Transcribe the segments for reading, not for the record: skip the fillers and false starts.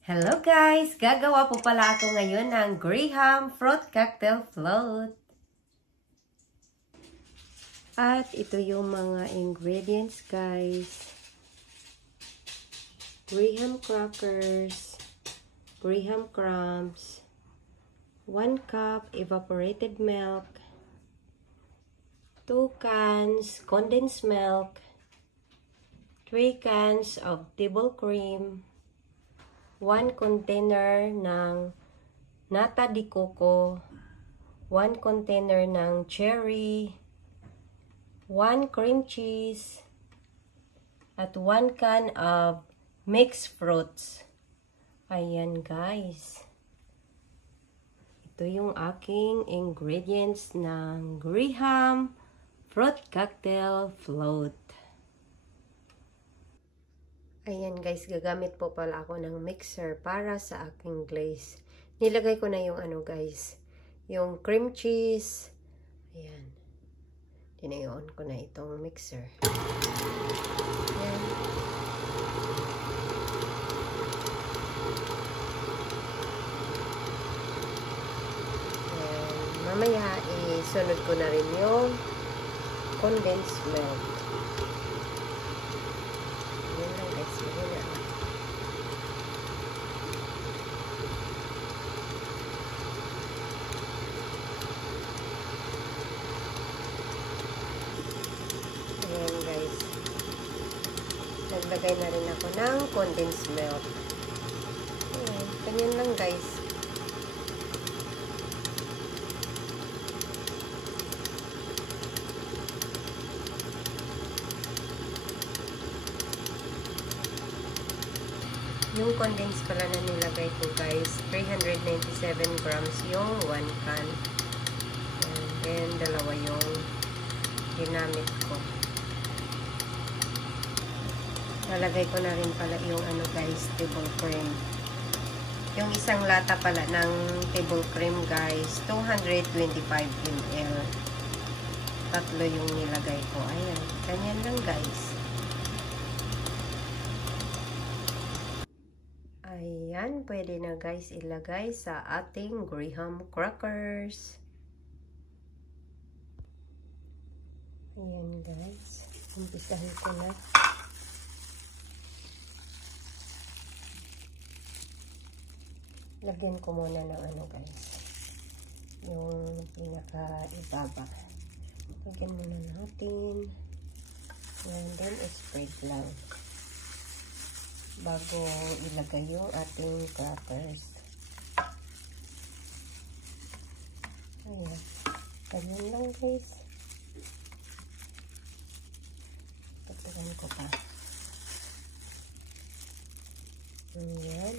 Hello guys! Gagawa po pala ako ngayon ng Graham Fruit Cocktail Float. At ito yung mga ingredients guys. Graham crackers, Graham crumbs, 1 cup evaporated milk, 2 cans condensed milk, 3 cans of table cream, 1 container ng nata de coco, 1 container ng cherry, 1 cream cheese, at 1 can of mixed fruits. Ayan guys. Ito yung aking ingredients ng Graham Fruit Cocktail Float. Ayan guys, gagamit po pala ako ng mixer para sa aking glaze. Nilagay ko na yung guys, yung cream cheese. Ayan. Tinayon ko na itong mixer. Ayan. Ayan. Mamaya, isunod ko na rin yung condensed milk. Ayan guys, naglagay na rin ako ng condensed milk. Ayan, ganyan lang guys. Yung condensed pala na nilagay ko guys, 397 grams yung 1 can. And then, dalawa yung ginamit ko. Lalagay ko na rin pala yung guys, table cream. Yung isang lata pala ng table cream guys, 225 ml. Tatlo yung nilagay ko. Ayan, ganyan lang guys. Ayan, pwede na guys ilagay sa ating Graham crackers. Ayan guys, umpisahan ko na. Lagyan ko muna ng guys, yung pinaka ibaba. Lagyan muna natin. And then spread lang bago ilagay yung ating crackers. Ayan, ganyan lang guys. Tagtagan ko pa. Ayan.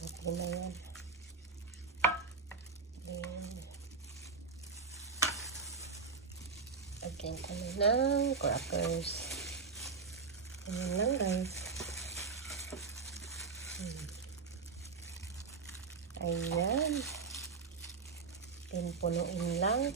Tatlo na yan. Then, lagyan ko na ng crackers. Ayan lang guys. Ayan. Then, punuin lang.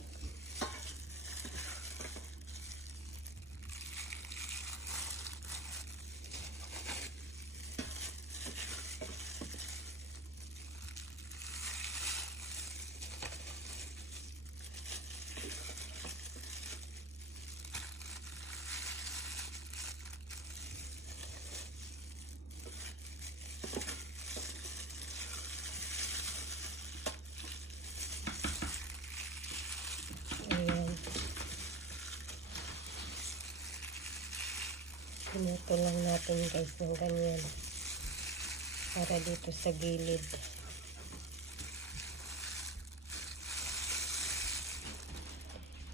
Pinuto lang natin guys ng ganyan para dito sa gilid.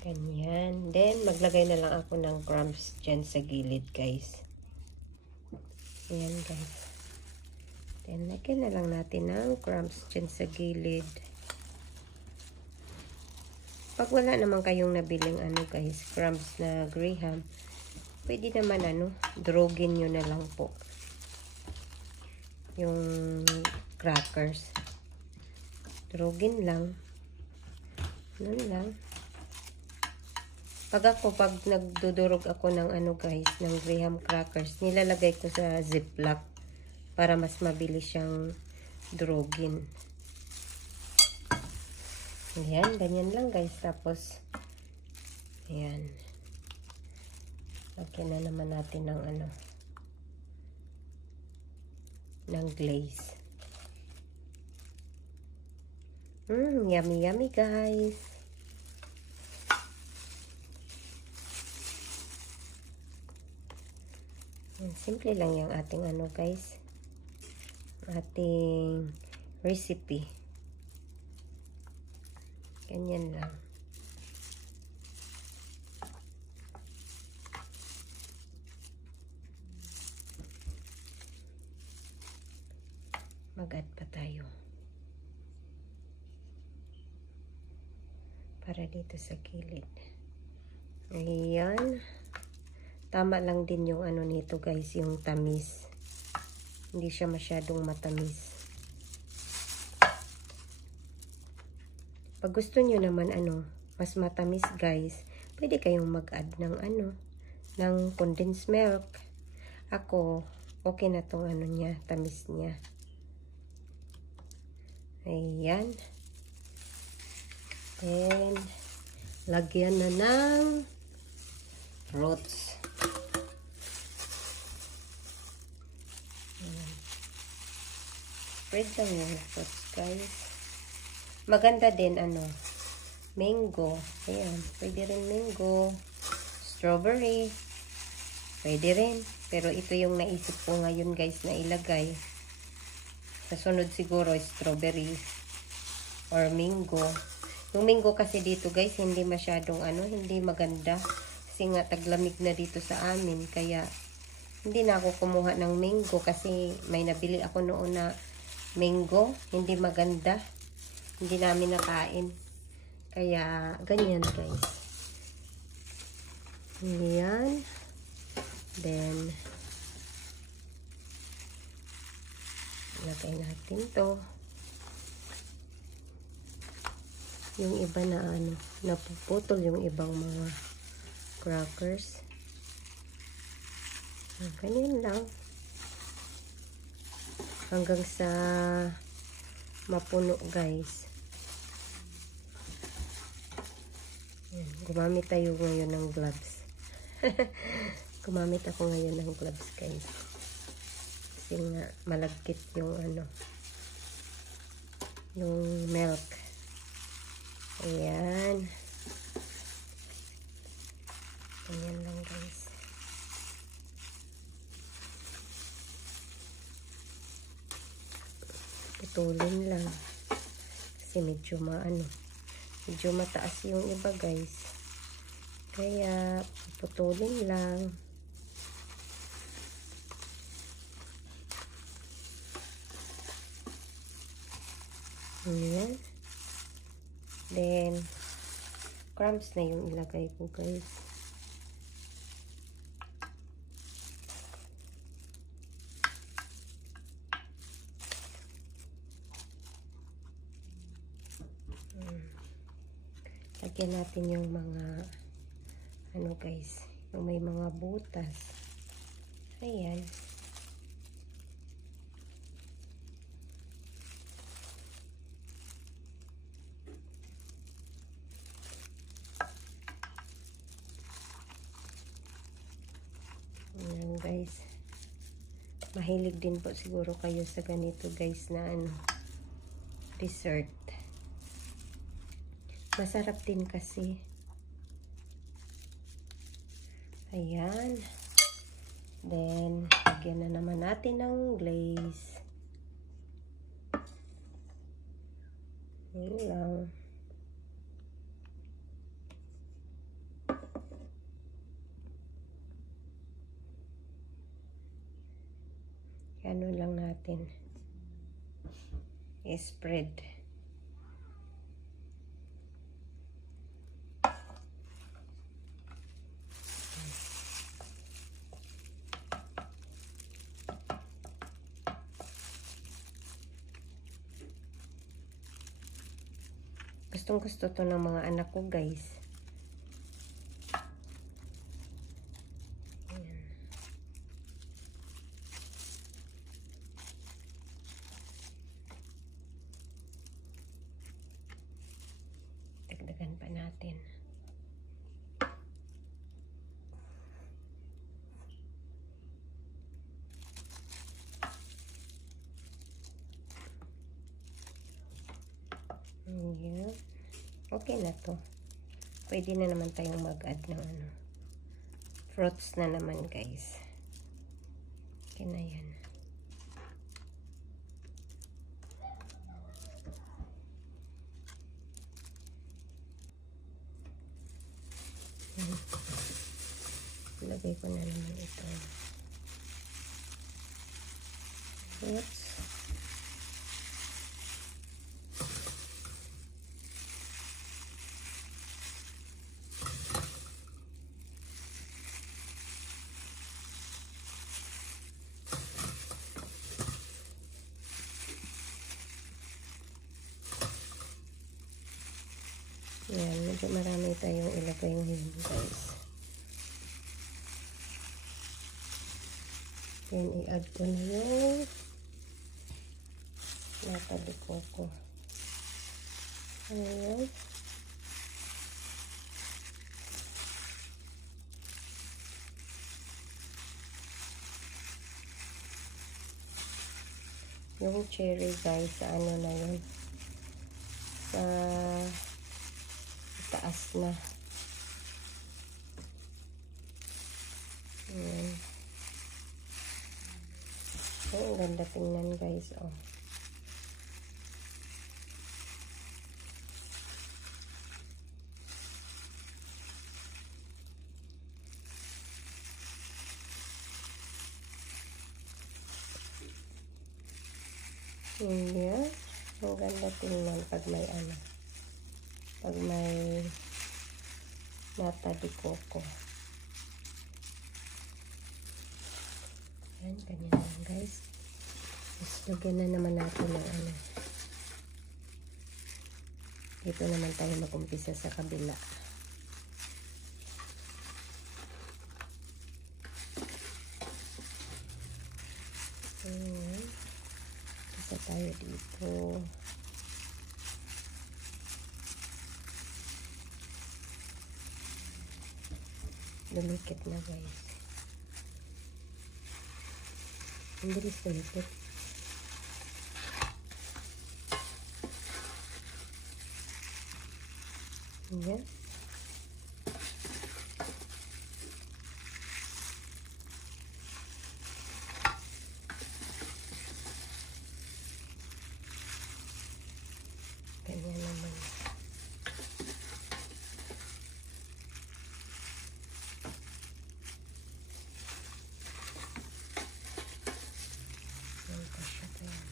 Ganyan. Then maglagay na lang ako ng crumbs dyan sa gilid guys. Ayan guys. Then lagyan na lang natin ng crumbs dyan sa gilid. Pag wala naman kayong nabiling guys, crumbs na Graham, pwede naman drogin nyo na lang po yung crackers. Durugin lang. Ganun lang. Pag nagdudurog ako ng ano guys, ng graham crackers, nilalagay ko sa ziplock para mas mabilis siyang durugin. Ayan, ganyan lang guys. Tapos, ayan. Lagyan na naman natin ng ano, ng glaze. Yummy yummy guys. Simple lang yung ating ano guys, ating recipe. Ganyan lang. Mag-add pa tayo para dito sa gilid. Ayan. Tama lang din yung ano nito guys, yung tamis. Hindi siya masyadong matamis. Pag gusto nyo naman ano, mas matamis guys, pwede kayong mag-add ng ano, ng condensed milk. Ako, okay na tong ano niya, tamis niya. Ayan. Then, lagyan na ng fruits. Spread lang yung fruits guys. Maganda din ano, mango. Ayan, pwede rin mango. Strawberry. Pwede rin. Pero ito yung naisip ko ngayon guys na ilagay. Sa sunod siguro strawberry or mango. Yung mango kasi dito guys, hindi masyadong ano, hindi maganda. Kasi nga taglamig na dito sa amin. Kaya hindi na ako kumuha ng mango kasi may nabili ako noon na mango, hindi maganda. Hindi namin nakain. Kaya, ganyan guys. Ayan. Then, lagay natin to. Yung iba na ano, napuputol yung ibang mga crackers. Ganyan lang. Hanggang sa mapuno guys. Gumamit tayo ngayon ng gloves. Gumamit ako ngayon ng gloves guys. Kasi nga malagkit yung ano, yung milk. Ayan. Ayan lang guys. Putulin lang. Kasi medyo medyo mataas yung iba guys. Kaya putulin lang. Ayan. Then, crumbs na yung ilagay ko guys. Lagyan natin yung mga ano guys, yung may mga butas. Ayan. Ayan guys. Mahilig din po siguro kayo sa ganito guys na ano, dessert. Masarap din kasi. Ayan. Then, lagyan na naman natin ng glaze. Ayan lang. Ano lang natin. I-spread. Gustong gusto to ng mga anak ko, guys. Ayan. Dagdagan pa natin. Ayan. Okay na to. Pwede na naman tayong mag-add ng ano, fruits na naman, guys. Okay na yan. Ilagay ko na naman ito. Oops. Yan, medyo marami tayong ilagay ngayon, guys. Then, i-add ko na yung nata de coco. Ayan. Yung cherry, guys, sa ano na yun, sa taas na. Ayan. Oh, ang ganda tingnan, guys. Oh. Yeah. Ang ganda tingnan pag may ano. Pag may nata de coco. Ayan, ganyan lang, guys. Tapos lagyan na naman natin ng ano. Dito naman tayo mag-umpisa sa kabila. Ayan. Isa tayo dito. Lumikit na, guys. Ang bilis lumikit. Ayan. Ganyan naman. Ayan pa siya, ayan.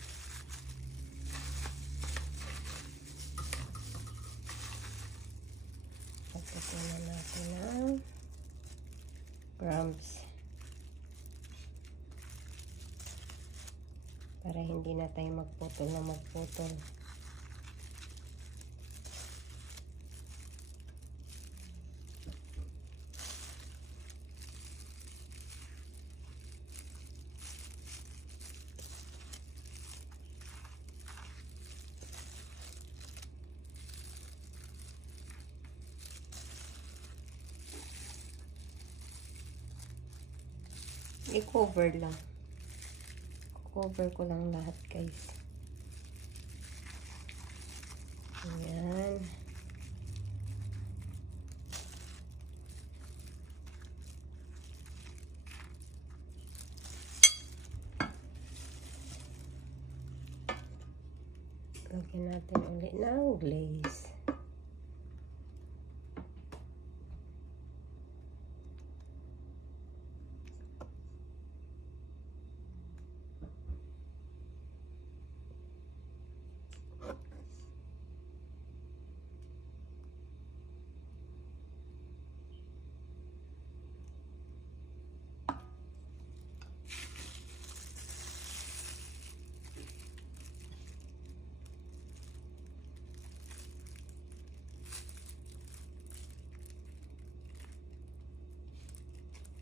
Pagkatunan natin ng crumbs. Para hindi na tayo magputol na magputol. I-cover lang. Cover ko lang lahat, guys. Ayan. Lagyan natin ulit ng glaze.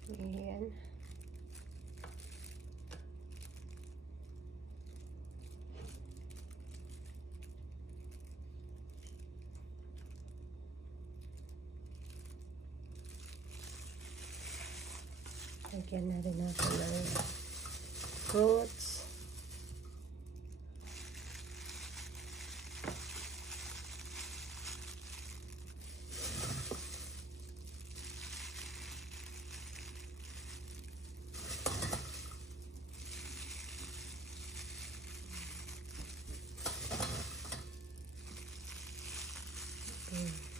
Ayan. Lagyan na rin natin ng fruits.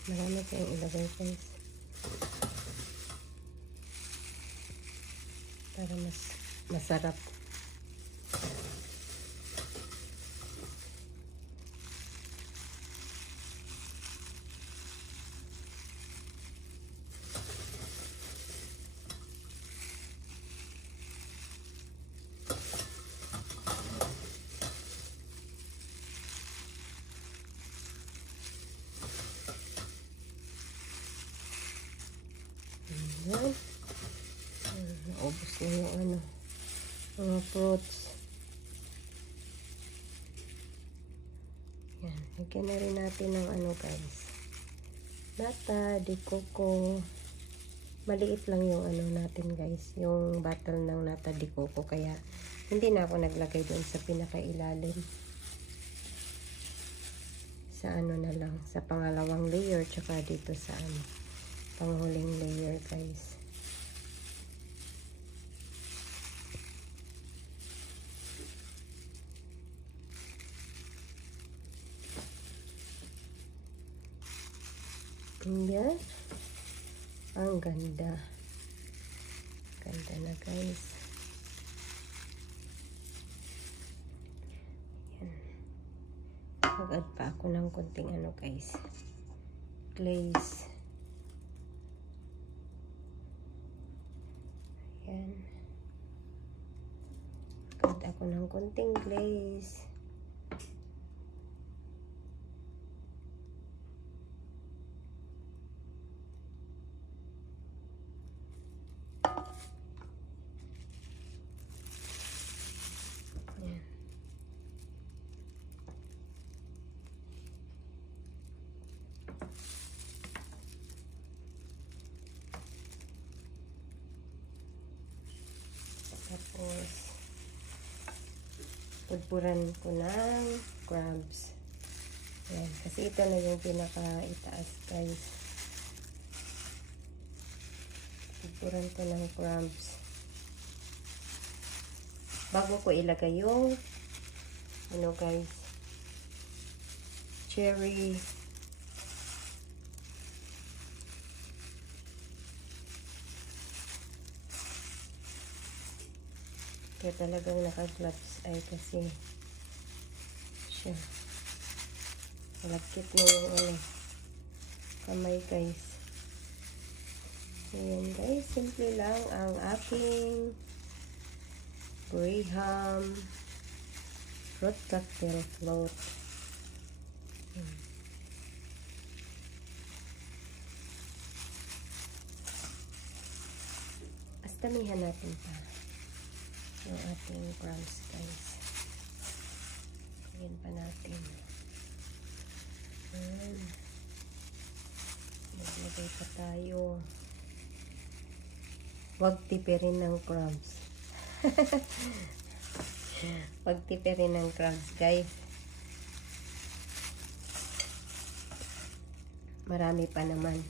Marami kayong ilagay guys. Para mas masarap. Ayan. Naubos na yung ano, mga fruits. Yan. Lagyan na rin natin ng ano guys. Nata, de coco. Maliit lang yung ano natin guys. Yung bottle ng nata de coco. Kaya hindi na ako naglagay doon sa pinakailalim. Sa ano na lang. Sa pangalawang layer. Tsaka dito sa ano. Panghuling layer guys. Ayan. Ang ganda. Ganda na guys. Ayan. Mag-add pa ako ng konting ano guys. Glaze. Ayan. Add ako ng konting glaze. Ayan. Tapos, pudpuran ko ng crabs. Ayan. Kasi ito na yung pinaka-itaas guys. Pudpuran ko ng crabs. Bago ko ilagay yung ano guys, cherry. Kaya talagang naka-gloves ay kasi siya. Malagkit na yung ano, kamay guys. Ayan guys, simple lang ang aking Graham fruit cocktail float. Astamihan natin pa yung ating crumbs guys. Ayan pa natin. Ayan. Maglagay pa tayo. Huwag tipirin ng crumbs. Huwag tipirin ng crumbs guys. Marami pa naman.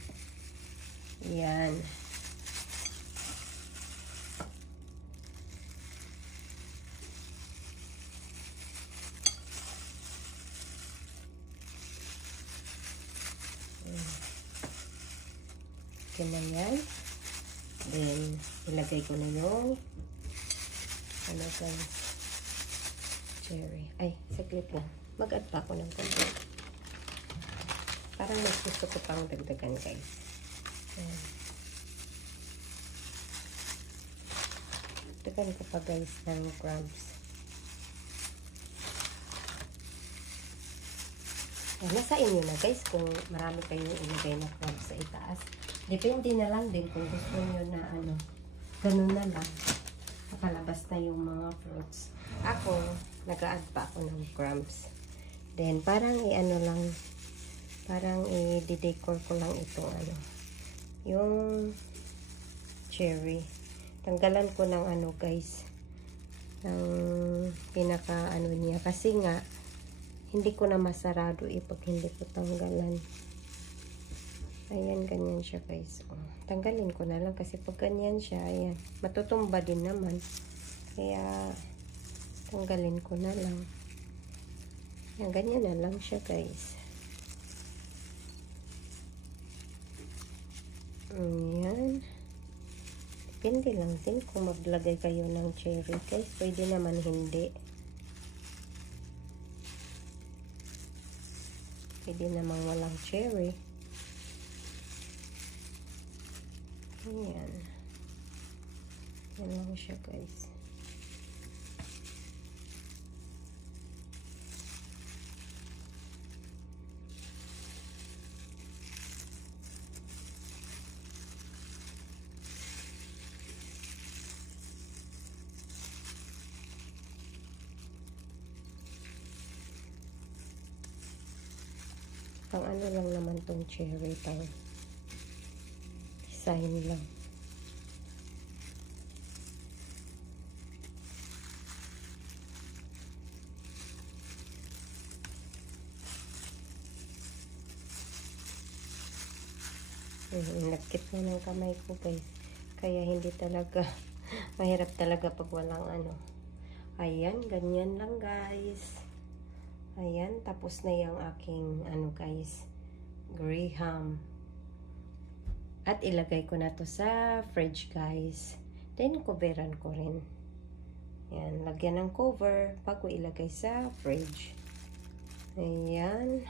Ayan. Okay na yan. Then, ilagay ko na yung ano guys, cherry. Ay, saglit lang. Mag-add pa ako ng konti. Parang mas gusto ko pang dagdagan guys. Ayan. Dagdagan ko pa guys ng crumbs. Ayan, nasa inyo na guys kung marami kayong ilagay na crumbs sa itaas. Depende na lang din kung gusto nyo na ano, ganun na lang. Nakalabas na yung mga fruits. Ako, nag-a-add pa ako ng crumbs. Then, parang i-ano lang, parang i-decor ko lang itong ano, yung cherry. Tanggalan ko ng ano guys, ng pinaka ano niya. Kasi nga, hindi ko na masarado pag hindi ko tanggalan. Ayan, ganyan siya guys. Oh, tanggalin ko na lang kasi pag ganyan siya, ayan, matutumba din naman. Kaya, tanggalin ko na lang. Ayan, ganyan na lang siya guys. Ayan. Depende lang din kung maglagay kayo ng cherry guys. Pwede naman hindi. Pwede namang walang cherry. Ayan. Yan lang siya guys. Pang ano lang naman tong cherry, pang design lang. Nagkit na ng kamay ko guys. Kaya hindi talaga, mahirap talaga pag walang ano. Ayan, ganyan lang guys. Ayan, tapos na yung aking ano guys, graham. At ilagay ko na to sa fridge guys. Then coveran ko rin. Ayan, lagyan ng cover bago ilagay sa fridge. Ayan.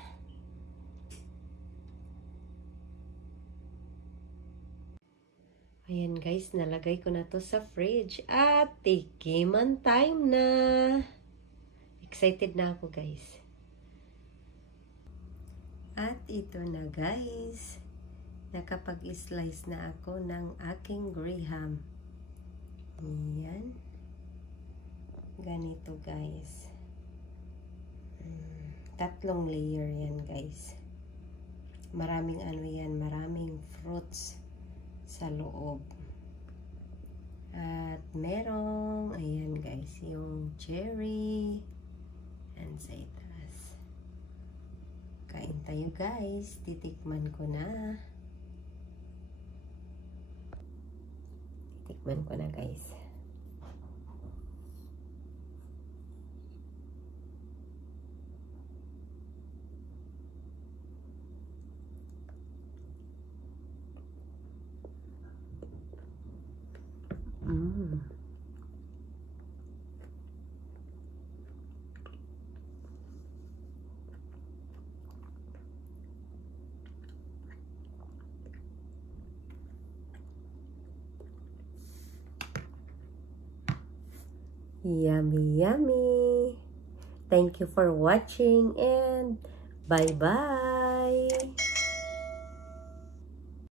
Ayan guys, nalagay ko na to sa fridge. At tikiman time na. Excited na ako guys. At ito na guys. Nakapag-slice na ako ng aking graham. Ayan. Ganito guys. 3 layer yan guys. Maraming ano yan, maraming fruits sa loob. At merong, ayan guys, yung cherry. And sa itaas. Kain tayo guys. Titikman ko na. Titikman ko na guys. Yummy, yummy. Thank you for watching and bye-bye.